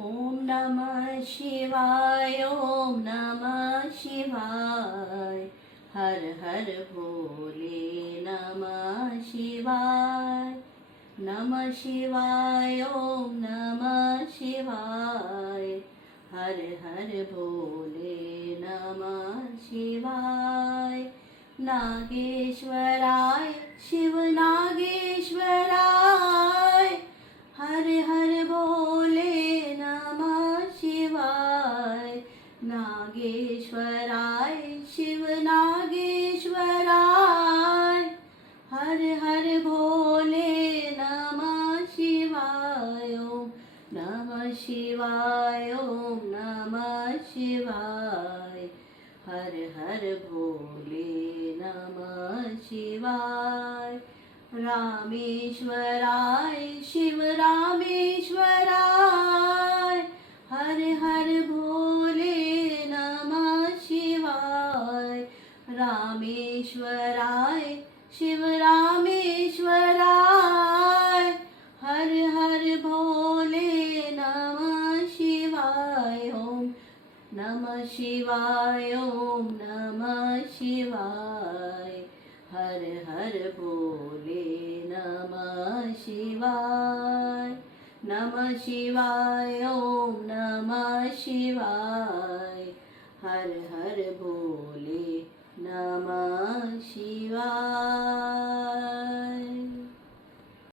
ॐ नमः शिवाय ॐ नमः शिवाय हर हर भोले नमः शिवाय नमः शिवाय ॐ नमः शिवाय हर हर भोले नमः शिवाय नागेश्वराय शिव नागेश्वराय हर हर भोले नमः शिवाय नागेश्वराय शिव नागेश्वराय हर हर भोले नमः शिवाय ॐ नमः शिवाय ॐ नमः शिवाय हर हर भोले नमः शिवाय रामेश्वराय शिव रामेश्वराय हर हर भोले नमः शिवाय रामेश्वराय शिव रामेश्वराय हर हर भोले नमः शिवाय ॐ नमः शिवाय ॐ नमः शिवाय हर हर भोले नमः शिवाय नमः शिवाय ॐ नमः शिवाय हर हर भोले नमः शिवाय।